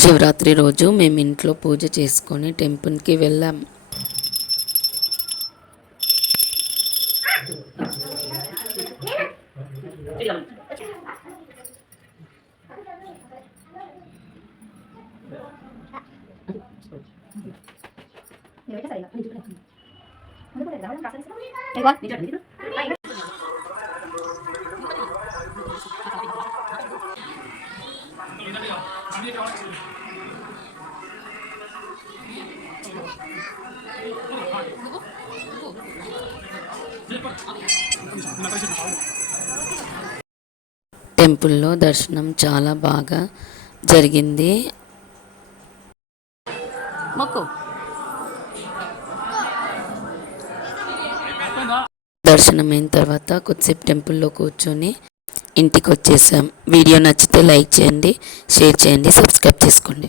శివరాత్రి రోజు మేము ఇంట్లో పూజ చేసుకొని టెంపుల్కి వెళ్ళాం. టెంపుల్లో దర్శనం చాలా బాగా జరిగింది. దర్శనం అయిన తర్వాత కొద్దిసేపు టెంపుల్లో కూర్చొని ఇంటికి వచ్చేసాం. వీడియో నచ్చితే లైక్ చేయండి, షేర్ చేయండి, సబ్స్క్రైబ్ చేసుకోండి.